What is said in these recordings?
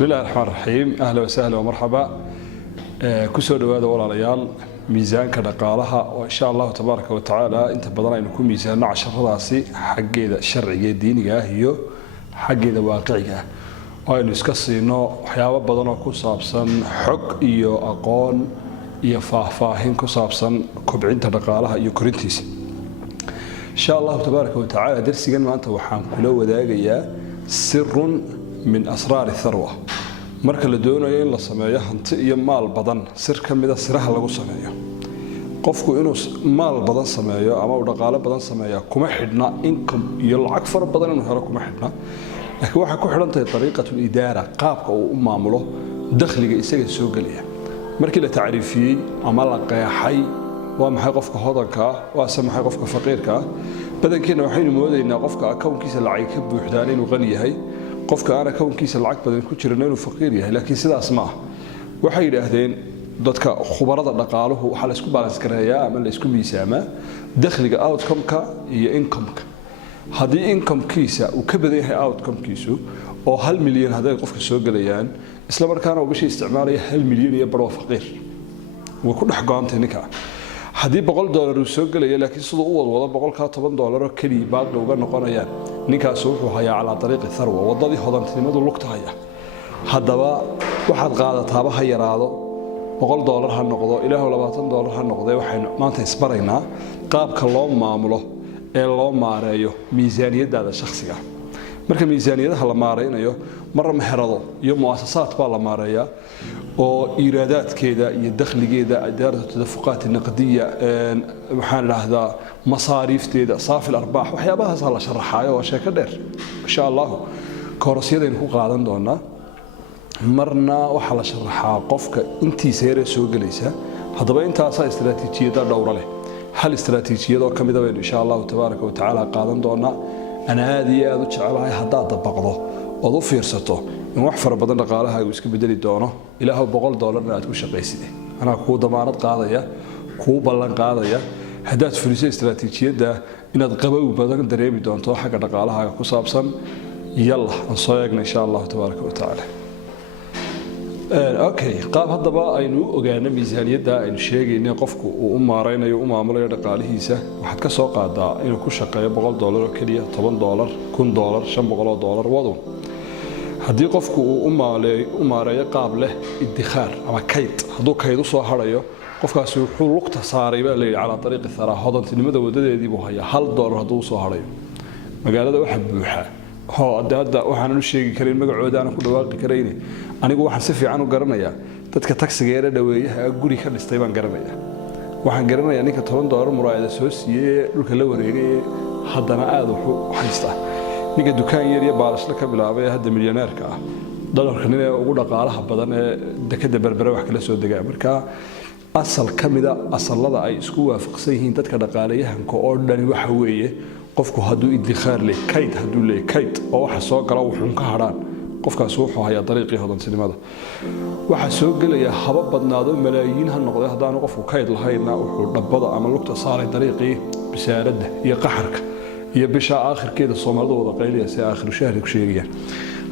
بسم الله الرحمن الرحيم أهلا وسهلا ومرحبا كسر هذا ولا ريال ميزان كدقالها وإن شاء الله تبارك وتعالى أنت بدنا نكون ميزان 10 راسي حق ذا شرعي ديني هي حق ذا واقعي وإنه يسكسي إنه حياة بدنا كوسابسن حق إيو أقون إيو فاهين كوسابسن كبعين تدقالها إيو كورنتيس إن شاء الله تبارك وتعالى درسي ما أنت وحام كلو ذاقيا سر من أسرار الثروة marka la doonayo in la sameeyo hanti iyo maal badan sir kamida siraha lagu sameeyo qofku inuu maal badan sameeyo ama uu dhaqaale badan sameeyo kuma xidhna income iyo lacag far badan inuu helo kuma xidhna laakiin waxa ku xidhantahay طريقة الإدارة qaabka uu u maamulo dakhliga isaga soo galaya markii la taariifiyay ama la qeexay waa maxay qofka hodanka waa maxay qofka faqiirka badankeena waxaynu moodaynaa qofka accountkiisa lacag ka buuxdaan inuu qani yahay qofka aan accountkiisa lacag badan ku jirin inuu faqiir yahay laakiin sidaas ma waxay yiraahdeen dadka khubarada dhaqaaluhu waxa la isku balance gareeyaa ama la isku miisaamaa dakhliga outcome-ka iyo income-ka hadii income-kiisa uu ka badan yahay outcome-kiisu oo 1 milyan haday qofka soo galayaan isla markaana uu bishii isticmaalaya 1 milyan iyo bar oo faqiir way ku dhex go'antay ninka hadii $100 uu soo galaya laakiin sidoo uu wado $110 oo kaliya baad uga noqonayaan ninkaas wuxuu hayaa ala طريق الثروه wadadii hodantinimadu lugta haya hadaba waxaad qaadataaba ha yaraado $100 ha noqdo ilaa $20 ha noqdo waxaan maanta isbaraynaa qaabka loo maamulo ee loo maareeyo miisaaniyadda shakhsiga marka miisaaniyadaha la maareynayo marna meherado iyo muassasaad baa la maareeyaa oo iraadaadkeeda iyo dakhligeeda idaarada tadaffuqaat naqdiya waxaan raahdaa masaariifteeda saafil arbaax waxyaabahaas la sharaxayo oo sheeko dheer insha Allah koorsiyadeen ku qaadan doona marna waxa la sharaxaa qofka intiisa yar soo galaysa hadaba intaas istiraatiijiyada dhowr leh hal istiraatiijiyada oo kamid ah insha Allah tabaaraka wa taala qaadan doona ana aad iyo aad u jecelahay hadaa dabaqdo oo u fiirsato in wax fara badan dhaqaalaha uu iska bedeli doono ilaa $100 aad ku shaqaysid ana ku damaanad qaadaya ku ballan qaadaya hadaad fuliso istiraatiijiyada inaad qabow badan dareemi doonto xagga dhaqaalaha ku saabsan yalla aan soo eegna insha Allah tabaaraka wa taala okay qaab hadaba aynu ogaana miisaaniyadda aynu sheegaynay qofku uu u maareynayo u maamulayo dhaqaalihiisa waxaad ka soo qaadaa inuu ku shaqeeyo $100 oo kaliya $10 $1,000 $500 wado hadii qofku uu u maareeyo qaab leh idkhaar ama kayd haduu kayd u soo harayo qofkaas wuxuu lugta saaray baa leeyahay ala طريق الثراء hodantinimada wadadeedii buu hayaa $1 haduu soo harayo magaalada waxa buuxa hadda waxaan u sheegi karin magacooda aan ku dhawaaqi karayni anigu waxaan si fiican u garanayaa dadka taksiga ee dhaweeyaha guri ka dhistay baan garanayaa waxaan garanayaa ninka $10 muraayada soo siiyay dhulka la wareegay haddana aad wuxuu haystaa ninka dukaan yar iyo baalasho ka bilaabay hadda milyaneerka ah dollarkan ee ugu dhaqaalaha badan ee dekada berbera wax kala soo degaa marka asal kamida asalada ay isku waafaqsan yihiin dadka dhaqaalayahanka oo dhan waxa weeye qofku haduu idkhaar leh kayd haduu leh kayd oo waxa soo gala wuxuu ka haraan qofkaas wuxuu hayaa dariiqii hodantinimada waxa soo galaya haba badnaado malaayiin ha noqdo hadaan qofku kayd lahayna wuxuu dhabada ama lugta saaray dariiqii bisaaradda iyo qaxarka iyo bisha aakhirkeeda Soomaalidu wada qayliya si aakhir shahri ku sheegayaan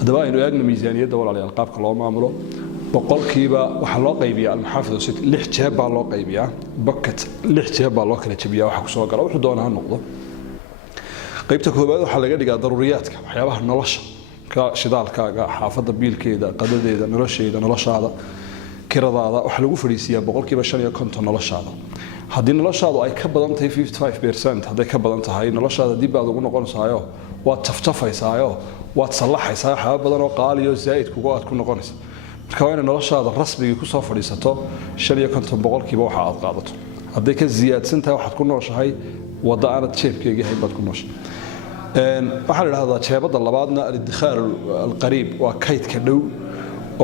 hadaba aynu eegno miisaaniyadda walaalayaal qaabka loo maamulo boqolkiiba waxa loo qaybiyaa al-muhaafadha 6 jeeb baa loo qaybiyaa bucket 6 jeeb baa loo kala jabiyaa waxa ku soo gala wuxuu doonaa noqdo qaybta koobaad waxa laga dhigaa daruuriyaadka waxyaabaha nolosha ka shidaalkaaga xaafadda biilkeeda qadadeeda noloshaada kiradaada waxa lagu fariisiyaa boqolkiiba 5 noloshaada hadii noloshaadu ay ka badan tahay 55% haday ka badan tahay noloshaada dib baad ugu noqonaysaa waad taftafaysaa waad salaxaysaa waxa badan oo qaaliyo zaid kugu aad ku noqonaysaa marka waa in noloshaada rasmiga ku soo fadhiisato 55% waxa aad qaadato haday ka ziyaadsan tahay waxaad ku nooshahay wada aan jeebkayga hay bad ku nooshahay waxa la yiraahdaa jeebada labaadna al-idkhaar al-qariib waa kaydka dhow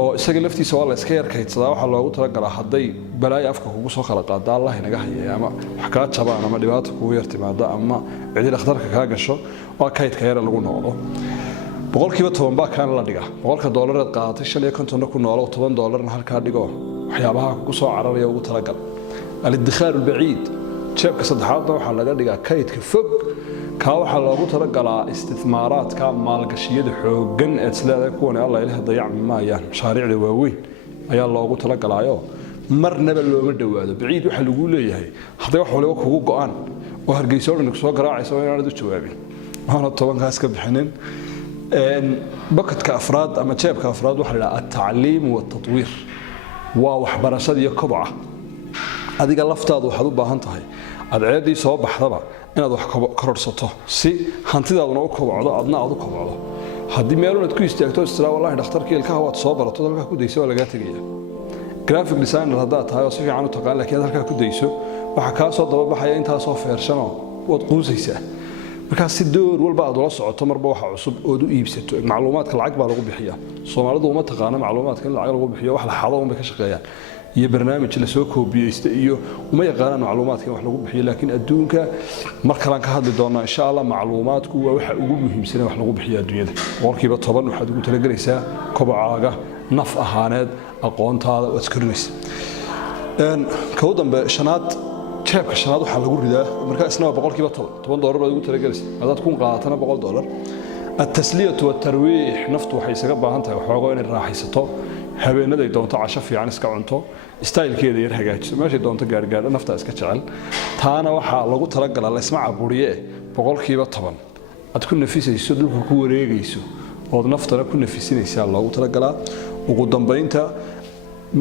oo isaga laftiisa waa la iska yar kaydsadaa waxa loogu talagalay haday balaay afka kugu soo kala qaada Allah inaga hayay ama wax ka jabaan ama dhibaato kugu yar timaada ama cidi dhakhtarka ka gasho waa kaydka yar lagu noqdo boqolkiiba 10 baa kan la dhigaa $100 aad qaadatay 5 ku noolo $10 halka dhigo waxyaabaha ku soo cararaya ugu talagal al-idkhaar al-baciid jeebka saddexaadna waxa laga dhigaa kaydka fog kaa waxaa loogu talagalaa istismaaraadka maalgashiyada xooggan ee isleedahay kuwan alla ilaah dayacmi maayaan mashaariicda waaweyn ayaa loogu talagalaayo marnaba looma dhawaado baciid waxa lagu leeyahay haday wax waliba kugu go'an oo hargeyso dhan soo garaacayso inaanad u jawaabin waana tobankaas ka bixinin bakadka afraad ama jeebka afraad waxa la at-tacliim wa at-tatwiir waa waxbarashada iyo kobca adiga laftaadu waxaad u baahan tahay adceedii soo baxdaba inaad wax kororsato si hantidaaduna u kobcdo adna aad u kobcdo haddii meelunaad ku istaagto isla wallahi dhakhtarkii ilkaha waad soo barato halka ku dayso laga tagaya graphic designer haddaad tahay oo si fiican u taqaan laakiin halka ku dayso waxa ka soo daba baxaya inta soo feershano wad quusaysaa marka si door walba aad ula socoto marba waxa cusub oo u iibsato macluumaadka lacag baa lagu bixiyaa Soomaalidu uma taqaan macluumaadka in lacag lagu bixiyo wax la xado uma ka shaqeeyaan iyo barnaamij la soo koobiyeysta iyo uma yaqaanaan macluumaadka wax lagu bixiyo laakiin adduunka marka ka hadli doona insha Allah macluumaadku waa waxa ugu muhiimsan wax lagu bixiyo adduunyada warkiiba 10 waxaad ugu talagelaysaa kobcaaga naf ahaaneed aqoontaada oo iskarinaysa ka u dambe shanaad jeebka shanaad waxa lagu ridaa marka isna boqolkiiba 10 dollar baad ugu talagelaysaa hadaad ku qaatana $100 التسلية والترويح نفط waxay isaga baahan tahay waxoogo inay raaxaysato habeenaday doonto casho fiican iska cunto style-keeda yar hagaajiso meeshay doonto gaargaar nafta iska jecel taana waxa lagu talagalay la isma caburiye boqolkiiba 10 aad ku nafisayso dhulka ku wareegayso oo naftana ku nafisinaysaa loogu talagalaa ugu dambeynta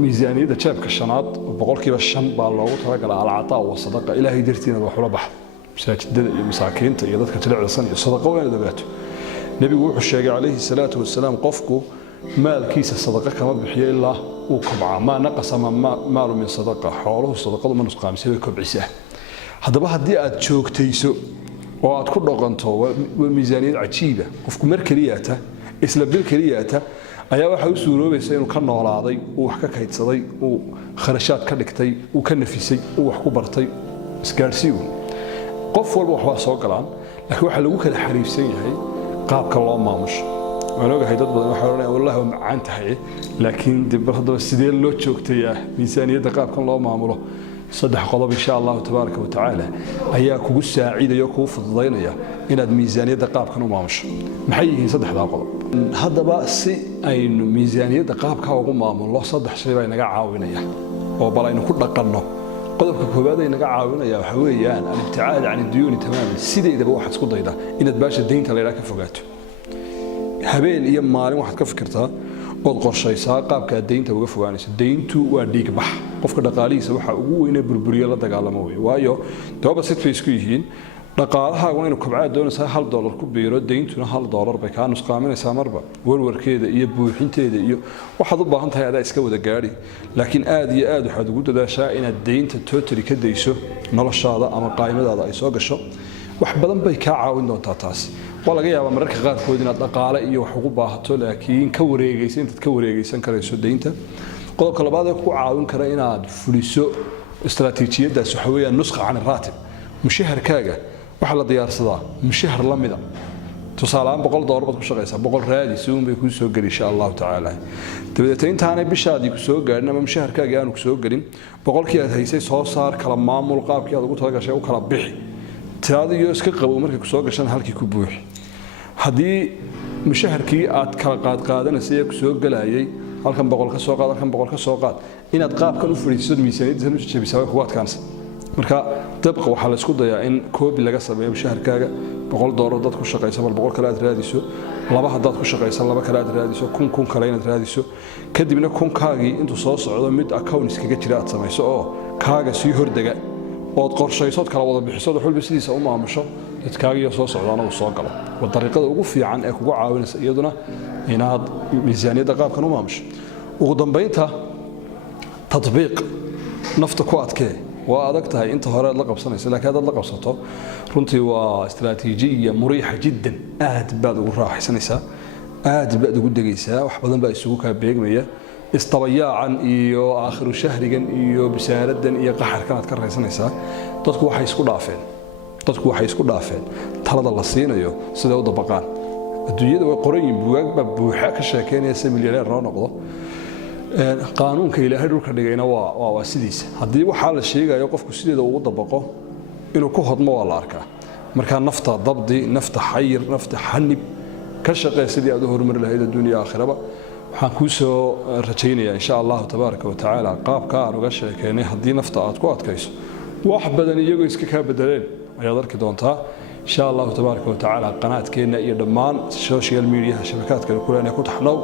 miisaaniyada jeebka shanaad boqolkiiba 5 baa loogu talagalaa alcaataa oo sadaqa ilaahay dartiina wax ula baxdo masaajidada iyo masaakiinta iyo dadka jilicsan iyo sadaqa weyn dagaato nabigu wuxuu sheegay calayhi salaatu wasalaam qofku maalkiisa sadaqa kama bixiyo ilaa uu kobca ma naqasama maalu min sadaqa xooluhu sadaqadu ma nusqaamsay kobcisaa haddaba haddii aad joogtayso oo aad ku dhaqanto miisaaniyad cajiiba qofku mar kaliyaata isla bil kaliyaata ayaa waxa uu suuroobaysaa inuu ka noolaaday uu wax ka kaydsaday uu kharashaad ka dhigtay uu ka nafisay uu wax ku bartay isgaarsiiyo qof walba wax waa soo galaan laakiin waxa lagu kala xariifsan yahay qaabka loo maamusho walaalahay dad badan waxa oranayaan wallahi waa macaan tahay laakiin dib hadaba sidee loo joogtayaa miisaaniyada qaabkan loo maamulo saddex qodob insha Allah tabaaraka wa taala ayaa kugu saaciidayo kugu fududeynaya inaad miisaaniyada qaabkan u maamusho maxay yihiin saddexda qodob hadaba si aynu miisaaniyada qaabka ugu maamulo saddex shay bay naga caawinaya oo bal aynu ku dhaqanno qodobka koobaad ay naga caawinaya waxa weeyaan al-ibticaad aan diyuuni tamaaman sideedaba waxaad isku daydaa inaad baasha deynta leeyahay ka fogaato habeen iyo maalin waxaad ka fikirtaa oo qorshaysaa qaabka deynta uga fogaanayso deyntu waa dhiig bax qofka dhaqaalihiisa waxa ugu weyn ee burburiyo la dagaalamo waayo dooba sidoo isku yihiin dhaqaalaha inuu kobcaa doonaysa $1 ku biiro deyntuna $1 bay ka nusqaaminaysaa marba warwarkeeda iyo buuxinteeda iyo waxaad u baahan tahay adaa iska wada gaari laakiin aad iyo aad waxaad ugu dadaashaa inaad deynta totally ka dayso noloshaada ama qaymadaada ay soo gasho wax badan bay ka caawin doontaa taas waa laga yaabaa mararka qaarkood inaad dhaqaale iyo wax ugu baahato laakiin ka wareegaysan intaad ka wareegaysan karayso deynta qodobka labaad ee ku caawin kara inaad fuliso istaraatiijiyadaas waxa weeyaan nusqa can raatib mushaharkaaga waxa la diyaarsadaa mushahar la mid ah tusaalaan $100 baad ku shaqaysaa 100 raadis uun bay ku soo gali insha Allah taala dabadeed intaanay bishaadii ku soo gaarin ama mushaharkaaga aanu ku soo galin boqolkii aad haysay soo saar kala maamul qaabkii aad ugu talagashay u kala bixi taadiyo iska qabo markay ku soo gashan halkii ku buuxi hadii mushaharkii aad kala qaadanaysay ku soo galayay halkan 100 ka soo qaad halkan 100 ka soo qaad inaad qaabkan u fuliso miisaaniyada u jabisaa ku adkaanaysa marka dabqa waxa la isku dayaa in koobi laga sameeyo mushaharkaaga $100 dad ku shaqaysa bal 100 kale aad raadiso laba haddaad ku shaqaysa laba kale aad raadiso kun kale inaad raadiso kadibna kunkaagii intuu soo socdo mid accounts kaga jira aad samayso oo kaaga sii hordega oo qorshaysood kala wada bixiso xulbi sidiisa u maamusho dadkaaga soo socdaana uu soo galo waa dariiqada ugu fiican ee kugu caawinaysa iyaduna inaad miisaaniyada qaabkan u maamusho ugu dambeynta tatbiiq nafta ku adkee waa adag tahay inta hore la qabsanaysa laakiin aad la qabsato runtii waa istiraatiijiya muriixa jiddan aad baad ugu raaxaysanaysaa aad baad ugu degaysaa wax badan baa isugu ka beegmaya istabayaacan iyo aakhiru shahrigan iyo bisaaradan iyo qaxarkan aad ka raysanaysaa dadku waxay isku dhaafeen talada la siinayo sida u dabaqaan adduunyada way qorayin buugaag baa buuxa ka sheekeynaysa milyaneer noo noqdo qaanuunka ilaahay dhulka dhigayna waa sidiisa haddii waxa la sheegayo qofku sideeda ugu dabaqo inuu ku hodmo waa la arkaa markaa nafta dabdi nafta xayir nafta xanib ka shaqee sidii aad u horumari lahayd adduunya aakhiraba waxaan kuu soo rajaynayaa insha allahu tabaaraka wa tacaala qaabka aan uga sheekeynay haddii nafta aad ku adkayso wax badan iyagoo iska kaa bedeleen ayaad arki doontaa insha allahu tabaaraka wa tacaala qanaadkeenna iyo dhammaan social mediaha shabakaadka kuleenee ku taxnow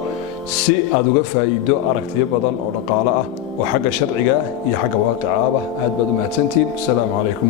si aad uga faa'iido aragtiyo badan oo dhaqaale ah oo xagga sharciga iyo xagga waaqica ah aad baad u mahadsantihiin. Assalaamu calaykum.